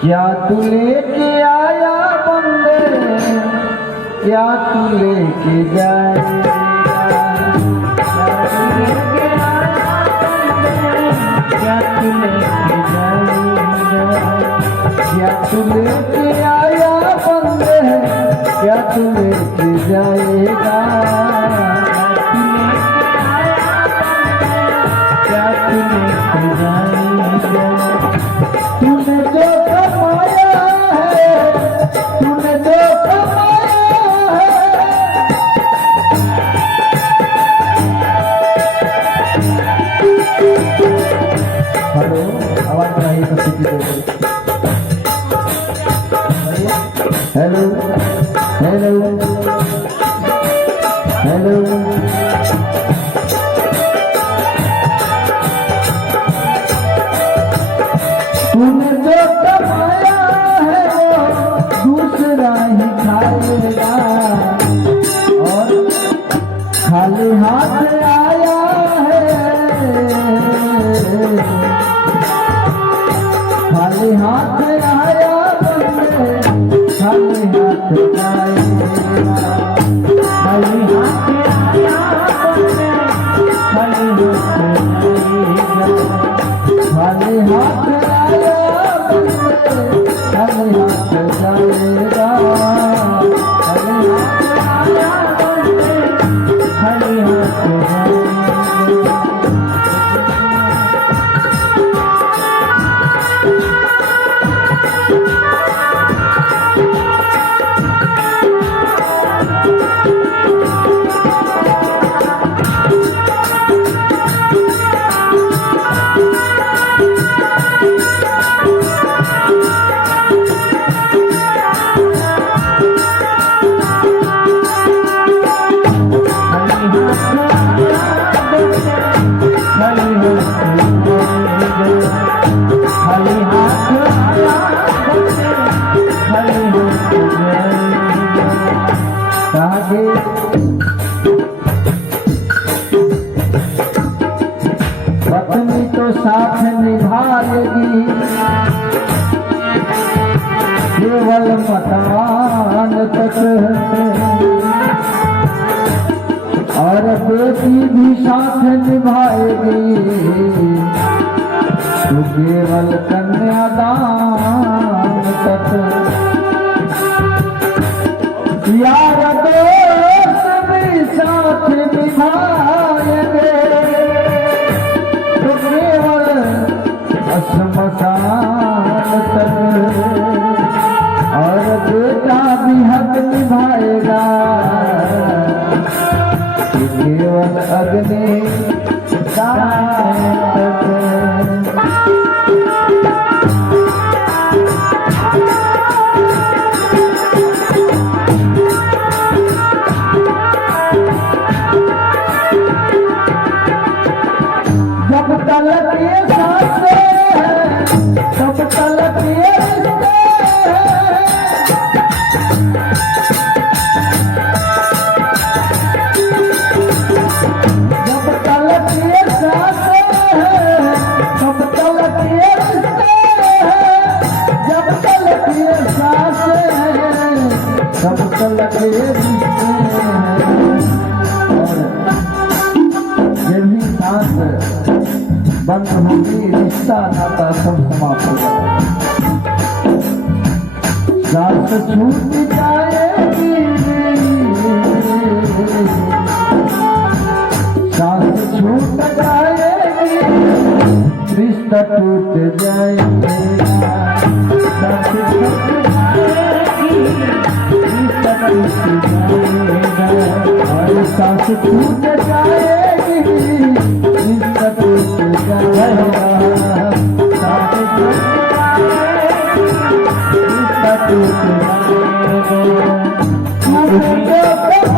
क्या तू लेके आया बंदे, क्या तू लेके जाएगा, क्या तू लेके जाएगा, क्या तू लेके आया बंदे, क्या तू लेके जाएगा, क्या तू लेके जाएगा। तूने जो कमाया है, तूने जो कमाया है, हेलो आवाज नहीं तो सीधी हेलो हेलो हेलो तूने जो कमाया है वो दूसरा ही खाएगा और खाली हाथ आया है, खाली हाथ आया बंदे, खाली हाथ जाएगा, खाली हाथ आया बंदे, खाली हाथ जाएगा, खाली हाथ आया बंदे, खाली हाथ जाएगा, खाली हाथ आया बंदे, खाली हाथ जाएगा। पत्नी तो साथ निभाएगी, केवल मकान तक, और बेटी भी साथ निभाएगी, तो केवल कन्यादान तक। यार दोस्त भी साथ निभाएंगे, तो केवल श्मशान तक, और बेटा भी हक निभाएगा, तो केवल अग्नि दान तक। जब तलक ये सांसें हैं, तब तलक ये रिश्ते हैं, जब तलक ये सांसें हैं, तब तलक ये रिश्ते हैं, जब तलक ये सांसें हैं, तब तलक ये रिश्ते हैं। और जब भी सांस बंद होगी, रिश्ता नाता सब समाप्त हो जाएगा। सांस छूट जाएगी, सांस छूट जाएगी, रिश्ता टूट जाएगा, सांस छूट जाएगी, रिश्ता टूट जाएगा, और सांस छूट जाएगी, रिश्ता टूट जाएगा, सांस छूट जाएगी, रिश्ता टूट जाएगा।